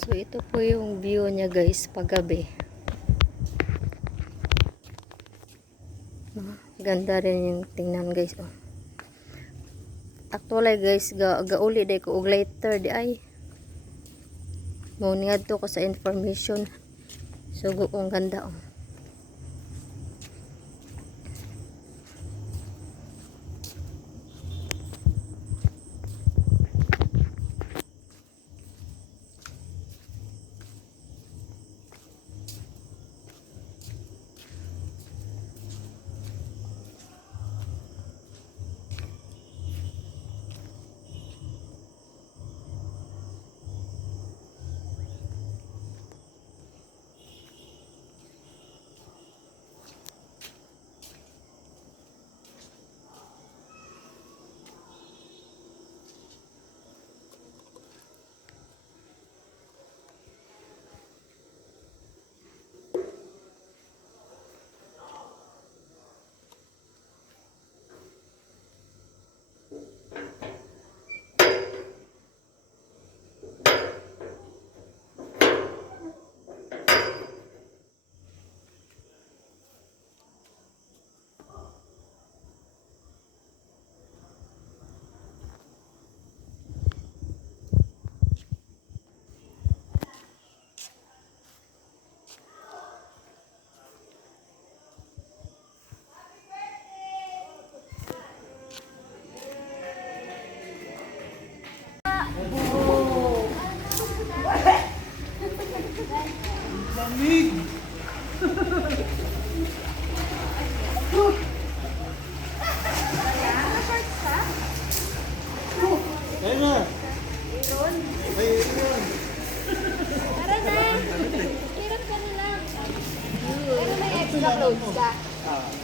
So ito po yung view niya guys paggabi. Ganda rin yung tingnan guys. Oh. Actually guys, gauli day ko og lighter di ay. Mo niadto ko sa information. So ang ganda oh. Lamig! Ayun na! Iron? Ay, Iron! Tara na! Hirap ka na lang. Pero may extra clothes ka.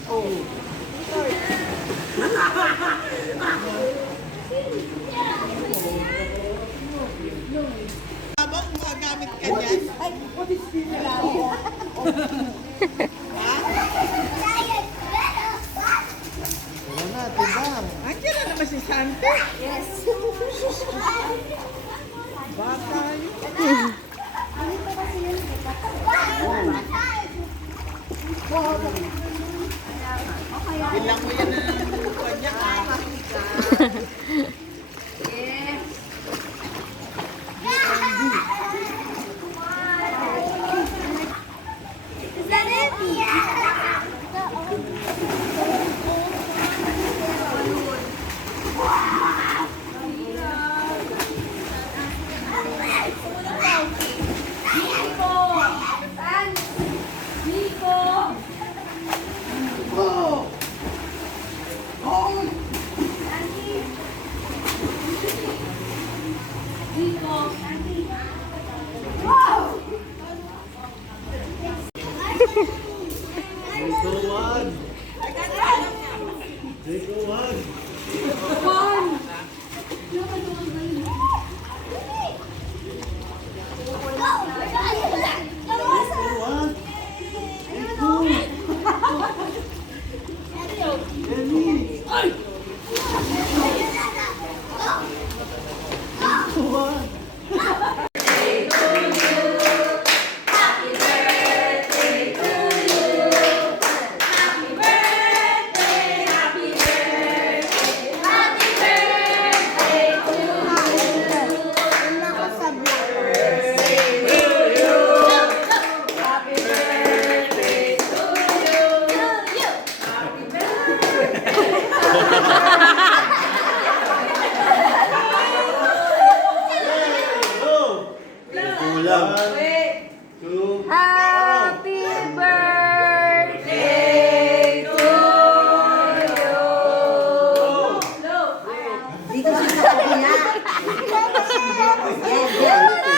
Oh. Habang magamit ka dyan? Ay, what is this? Wala na, tibang. Andiyan na naman si Sante. Yes. Bata yun. Dito kasi yun. Bilang mo yan ang buka niya. Is that it? Go on! Go on! Go on! Ellie! Go on! Happy birthday to you. Dito sa kabila. Yan, yan.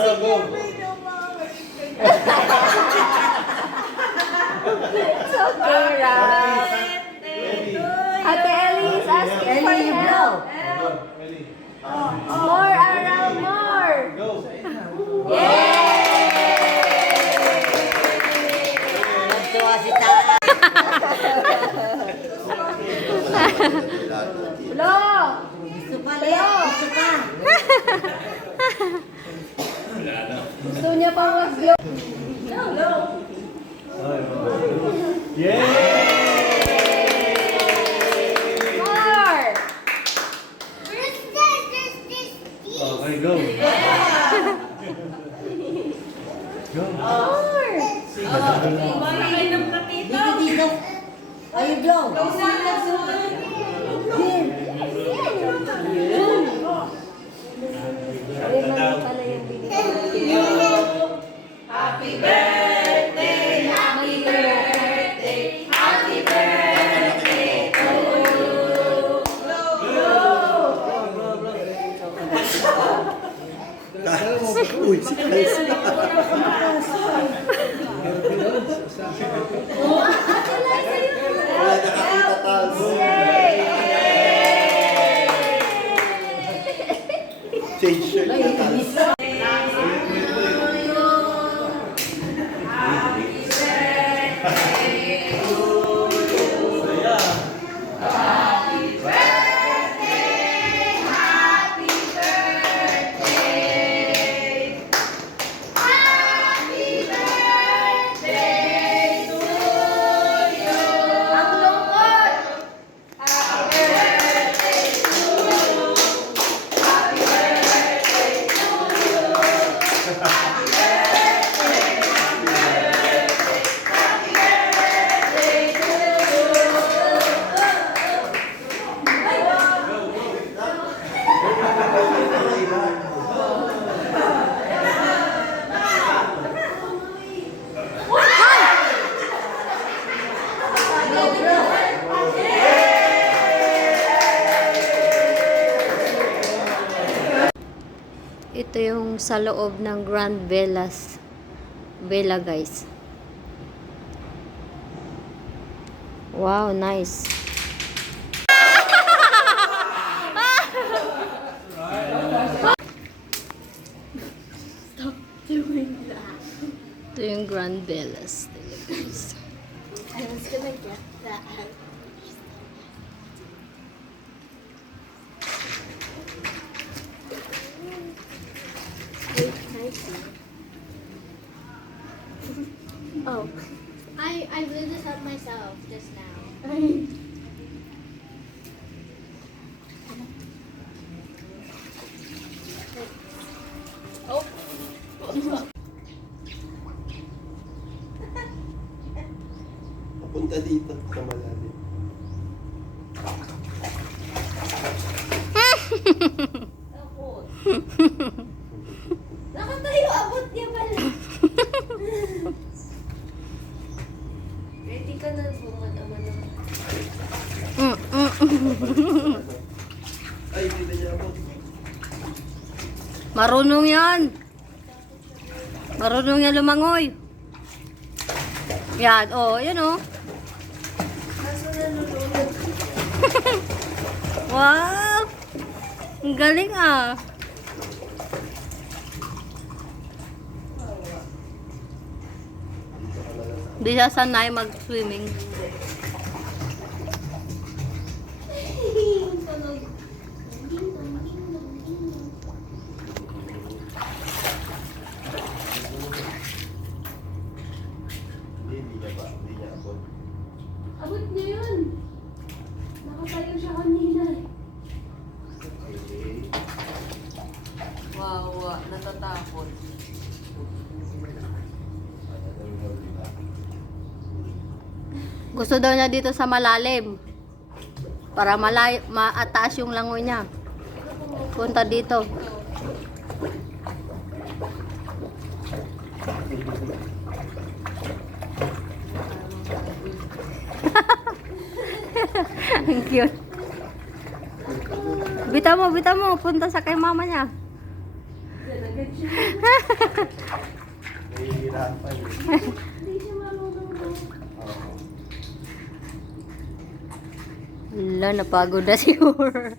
So good. Ate Ellie is asking for Ellie, help. More around more. Go! Nagtuwa si Tata. Hello. More! Okay, go. Go. Dito, dito. Ayun, blow. Uy, si Chris. Wala nakakita taas. Change shirt na taas. Ang lungkot! Ito yung sa loob ng Grand Villa, guys. Wow, nice. Ito yung Grand Villas, guys. I was gonna get that. Wait, can I see? Oh. I blew this up myself just now. Oh. Papunta dito sa malalim. Nakatayo, abot niya pala. Ready ka na bumad-amad naman. Ay, hindi na niya ako. Marunong yan. Marunong yan lumangoy. Yan, oh, yan oh. Wow! Ang galing ah. Di siya sanay mag-swimming. Hindi niya ba? Hindi niya abot. Abot niya yun. Nakatayo siya kanina. Okay. Wow, natatakot. Gusto daw niya dito sa malalim. Para maataas yung langoy niya. Punta dito. Ang cute. Bitaw mo. Punta sa kay mama niya. Nahihirapan eh. Hindi siya marunong. Oo. Wala, napagod na siguro.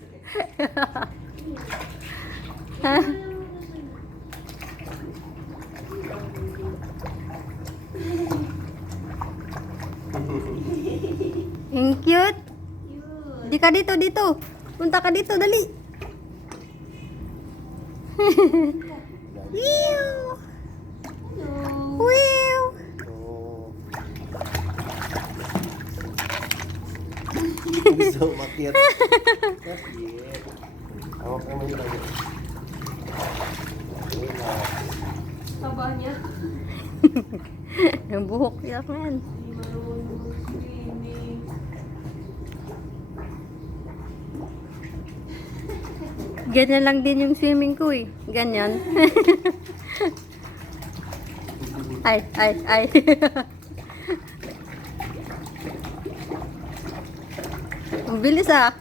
Ang cute. Di ka dito. Punta ka dito, dali. Wiw! Wiw! So, Gusto umakyat. Kapit. Hawak naman yung tayo. Taba niya. Ang buhok niya man. Hindi marunong mag-swimming. Ganyan lang din yung swimming ko eh. Ganyan. Ay, ay, ay. Ang bilis ah.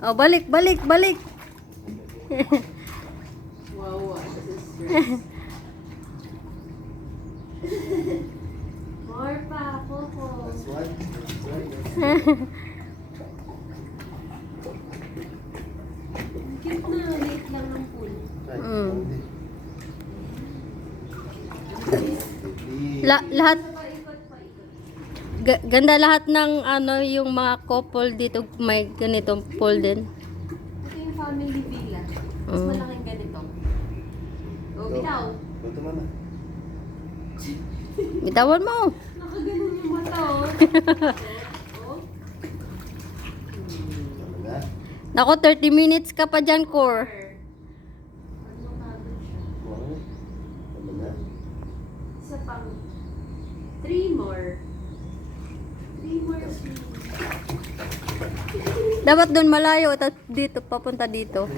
Oh, balik, balik, balik. Wow, sister. More pa, Coco. That's one. That's one. Cute na, late lang ng pool. Right. Mm. Hindi. Lahat Paikot, paikot. ganda lahat ng ano yung mga couple dito may ganitong pool din. Ito yung family villa. Mas Mm. malaking ganito. O, bitaw. Ito man na. Bitawan mo. Nakaganon yung mata, oh. Oh. Ano na? Nako, 30 minutes ka pa dyan, Core. Ano kagad siya? Wow. Ano na? Isa pang 3 more. 3 more swimming. Dapat doon malayo, tapos dito, papunta dito.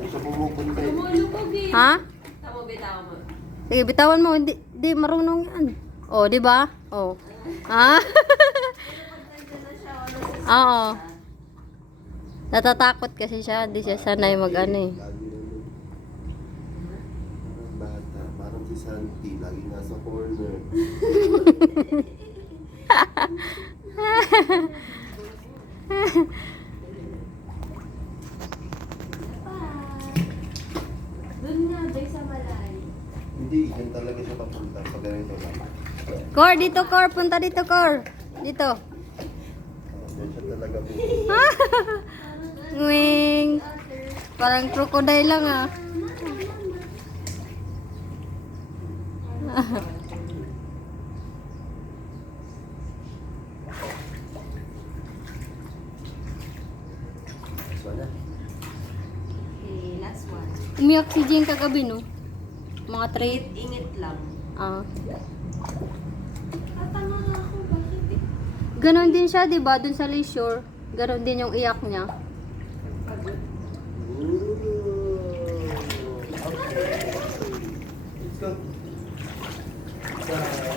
Ito pumupunta eh. Lumulubog eh. Ha? Tama, bitaw mo. Sige, bitawan mo. Hindi marunong yan. Oh, di ba? Oh. Ha? Nandiyan na siya, wala sa Oo. Natatakot kasi siya. Hindi siya sanay mag-ano eh. Lagi naman. Parang bata. Parang si Santi. Lagi nasa corner. Doon nga, day sa malayo. Hindi. Yan talaga siya papunta. Pag ganito lang. Core, dito, Core. Punta dito, Core. Dito. Yan siya talaga po. Wing. Parang crocodile lang ah. So na. Okay, last one. Umiyak si Jing kagabi, no? Mga trade. Ingit lang. Ah. Tatanga nga ako, bakit eh? Ganon din siya, di ba? Dun sa leisure. Ganon din yung iyak niya. Ooh. Okay. Let's go. Saan?